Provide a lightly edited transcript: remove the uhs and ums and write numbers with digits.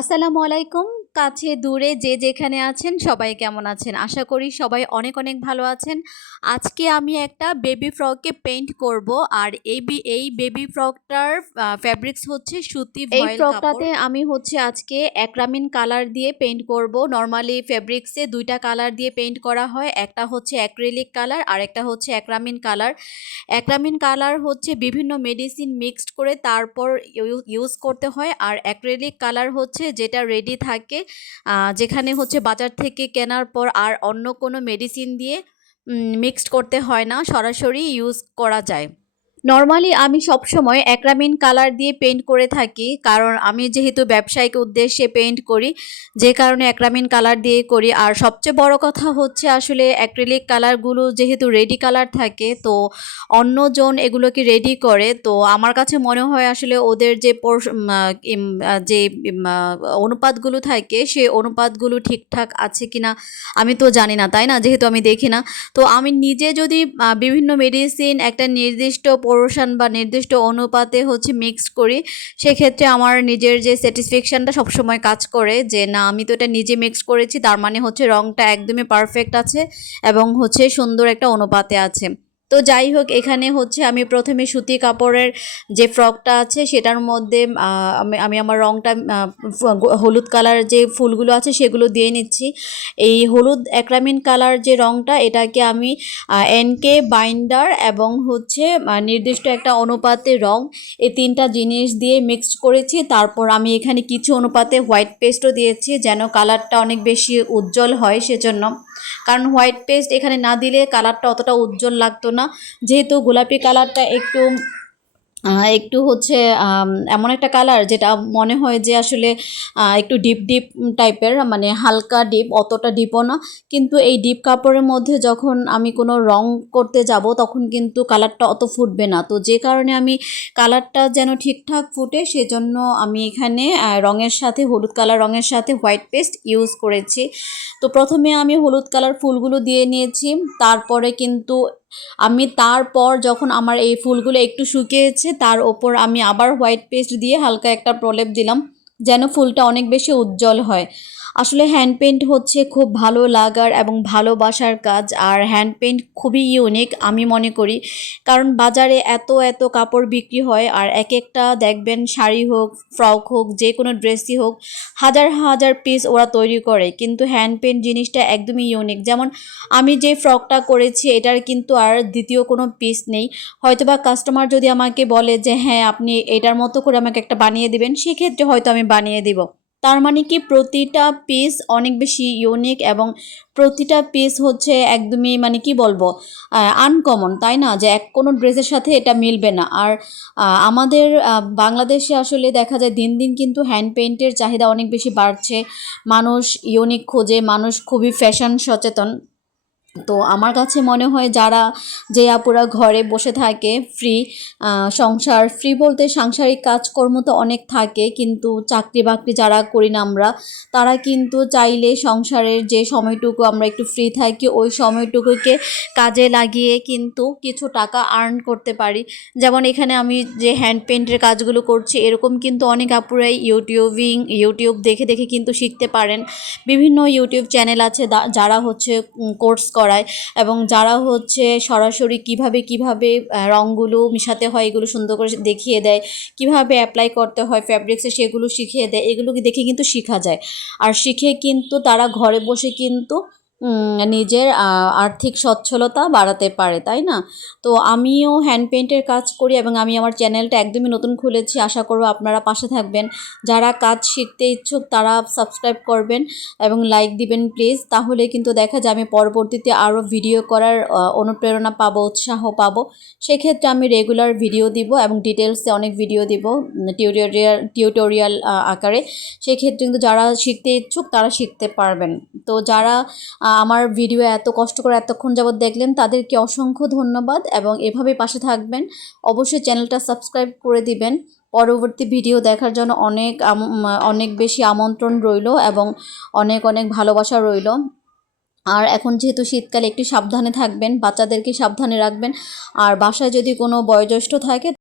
আসসালামু আলাইকুম। কাছে দূরে যে যেখানে আছেন সবাই কেমন আছেন? আশা করি সবাই অনেক অনেক ভালো আছেন। আজকে আমি একটা বেবি ফ্রককে পেইন্ট করব। আর এই বেবি ফ্রকটার ফ্যাব্রিক্স হচ্ছে সুতি এই ভয়েল কাপড়। ফ্রকটাতে আমি আজকে অ্যাক্রামিন কালার দিয়ে পেইন্ট করব। নরমালি ফেব্রিক্সে ২টা কালার দিয়ে পেইন্ট করা হয়। একটা হচ্ছে অ্যাক্রিলিক কালার আর একটা হচ্ছে অ্যাক্রামিন কালার। অ্যাক্রামিন কালার হচ্ছে বিভিন্ন মেডিসিন মিক্সড করে তারপর ইউজ করতে হয়। আর অ্যাক্রিলিক কালার হচ্ছে যেটা রেডি থাকে, যেখানে বাজার থেকে কেনার পর আর অন্য কোনো মেডিসিন দিয়ে মিক্সড করতে হয় না, সরাসরি ইউজ করা যায়। নরমালি আমি সবসময় অ্যাক্রামিন কালার দিয়ে পেইন্ট করে থাকি, কারণ আমি যেহেতু ব্যবসায়িক উদ্দেশ্যে পেইন্ট করি, যে কারণে অ্যাক্রামিন কালার দিয়ে করি। আর সবচেয়ে বড় কথা হচ্ছে আসলে অ্যাক্রিলিক কালারগুলো যেহেতু রেডি কালার থাকে, তো অন্যজন এগুলোকে রেডি করে, তো আমার কাছে মনে হয় আসলে ওদের যে যে অনুপাতগুলো থাকে সেই অনুপাতগুলো ঠিকঠাক আছে কিনা আমি তো জানি না, তাই না, যেহেতু আমি দেখি না। তো আমি নিজে যদি বিভিন্ন মেডিসিন একটা নির্দিষ্ট পোরশন বা নির্দিষ্ট অনুপাতে মিক্সড করি, সেক্ষেত্রে আমার নিজের যে স্যাটিসফ্যাকশানটা সবসময় কাজ করে যে না, আমি তো এটা নিজে মিক্স করেছি, তার মানে রঙটা একদমই পারফেক্ট আছে এবং সুন্দর একটা অনুপাতে আছে। তো যাই হোক, এখানে আমি প্রথমে সুতি কাপড়ের যে ফ্রকটা আছে সেটার মধ্যে আমি আমার রঙটা হলুদ কালার যে ফুলগুলো আছে সেগুলো দিয়ে নিচ্ছি। এই হলুদ অ্যাক্রামিন কালার যে রঙটা, এটাকে আমি এনকে বাইন্ডার এবং নির্দিষ্ট একটা অনুপাতে রং, এই 3টা জিনিস দিয়ে মিক্সড করেছি। তারপর আমি এখানে কিছু অনুপাতে হোয়াইট পেস্টও দিয়েছি যেন কালারটা অনেক বেশি উজ্জ্বল হয় সেজন্য। কারণ হোয়াইট পেস্ট এখানে না দিলে কালারটা অতটা উজ্জ্বল লাগতো না, যেহেতু গোলাপি কালারটা একটু একটু এমন একটা কালার যেটা মনে হয় যে আসলে একটু ডিপ ডিপ টাইপের, মানে হালকা ডিপ, অতটা ডিপও না। কিন্তু এই ডিপ কাপড়ের মধ্যে যখন আমি কোনো রং করতে যাব তখন কিন্তু কালারটা অত ফুটবে না। তো যে কারণে আমি কালারটা যেন ঠিকঠাক ফুটে সেজন্য আমি এখানে রঙের সাথে, হলুদ কালার রঙের সাথে হোয়াইট পেস্ট ইউজ করেছি। তো প্রথমে আমি হলুদ কালার ফুলগুলো দিয়ে নিয়েছি। তারপরে কিন্তু তারপর যখন আমার এই ফুলগুলো একটু শুকিয়েছে, তার ওপর আমি আবার হোয়াইট পেস্ট দিয়ে হালকা একটা প্রলেপ দিলাম যেন ফুলটা অনেক বেশি উজ্জ্বল হয়। আসলে হ্যান্ড পেইন্ট খুব ভালো লাগার এবং ভালোবাসার কাজ। আর হ্যান্ড পেইন্ট খুবই ইউনিক আমি মনে করি, কারণ বাজারে এত এত কাপড় বিক্রি হয় আর এক একটা দেখবেন শাড়ি হোক, ফ্রক হোক, যে কোনো ড্রেসই হোক, হাজার হাজার পিস ওরা তৈরি করে, কিন্তু হ্যান্ড পেইন্ট জিনিসটা একদমই ইউনিক। যেমন আমি যে ফ্রকটা করেছি এটার কিন্তু আর দ্বিতীয় কোনো পিস নেই। হয়তোবা কাস্টমার যদি আমাকে বলে যে হ্যাঁ আপনি এটার মতো করে আমাকে একটা বানিয়ে দিবেন, সেক্ষেত্রে হয়তো আমি বানিয়ে দিব। তার মানে কি, প্রতিটা পিস অনেক বেশি ইউনিক এবং প্রতিটা পিস একদমই, মানে কি বলবো, আনকমন, তাই না, যে কোনো ড্রেসের সাথে এটা মিলবে না। আর আমাদের বাংলাদেশে আসলে দেখা যায় দিন দিন কিন্তু হ্যান্ড পেইন্টের চাহিদা অনেক বেশি বাড়ছে। মানুষ ইউনিক খোঁজে, মানুষ খুবই ফ্যাশন সচেতন। তো আমার কাছে মনে হয় যে আপুরা ঘরে বসে থাকে ফ্রি, সংসার ফ্রি বলতে সাংসারিক কাজকর্ম তো অনেক থাকে, কিন্তু চাকরি বাকরি যারা করি না আমরা, তারা কিন্তু চাইলে সংসারের যে সময়টুকু আমরা একটু ফ্রি থাকি ওই সময়টুকুকে কাজে লাগিয়ে কিন্তু কিছু টাকা আর্ন করতে পারি। যেমন এখানে আমি যে হ্যান্ড পেইন্টের কাজগুলো করছি, এরকম কিন্তু অনেক আপুরাই ইউটিউব দেখে দেখে কিন্তু শিখতে পারেন। বিভিন্ন ইউটিউব চ্যানেল আছে যারা কোর্স করায় এবং যারা সরাসরি কিভাবে রঙগুলো মিশাতে হয় এগুলো সুন্দর করে দেখিয়ে দেয়, কিভাবে অ্যাপ্লাই করতে হয় ফ্যাব্রিক্সে সেগুলো শিখিয়ে দেয়। এগুলোকে দেখে কিন্তু শেখা যায়, আর শিখে কিন্তু তারা ঘরে বসে কিন্তু নিজের আর্থিক সচ্ছলতা বাড়াতে পারে, তাই না। তো আমিও হ্যান্ড পেইন্টের কাজ করি এবং আমি আমার চ্যানেলটা একদমই নতুন খুলেছি, আশা করব আপনারা পাশে থাকবেন। যারা কাজ শিখতে ইচ্ছুক তারা সাবস্ক্রাইব করবেন এবং লাইক দিবেন প্লিজ, তাহলে কিন্তু দেখা যায় আমি পরবর্তীতে আরও ভিডিও করার অনুপ্রেরণা পাবো, উৎসাহ পাবো। সেক্ষেত্রে আমি রেগুলার ভিডিও দিব এবং ডিটেলসে অনেক ভিডিও দিব টিউটোরিয়াল আকারে। সেক্ষেত্রে কিন্তু যারা শিখতে ইচ্ছুক তারা শিখতে পারবেন। তো যারা আমার ভিডিও এত কষ্ট করে এতক্ষণ যাবৎ দেখলেন তাদেরকে অসংখ্য ধন্যবাদ এবং এভাবে পাশে থাকবেন। অবশ্যই চ্যানেলটা সাবস্ক্রাইব করে দিবেন। পরবর্তী ভিডিও দেখার জন্য অনেক বেশি আমন্ত্রণ রইল এবং অনেক অনেক ভালোবাসা রইল। আর এখন যেহেতু শীতকালে একটু সাবধানে থাকবেন, বাচ্চাদেরকে সাবধানে রাখবেন। আর বাসায় যদি কোনো বয়োজ্যেষ্ঠ থাকে